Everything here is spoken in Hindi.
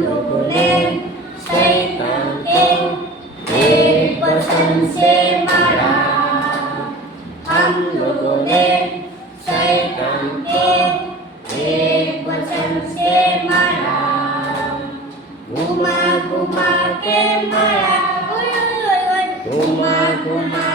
लोगों ने शैतान को एक वचन से मारा। हम लोगों ने शैतान को एक वचन से मारा। घुमा घुमा के मारा, घुमा घुमा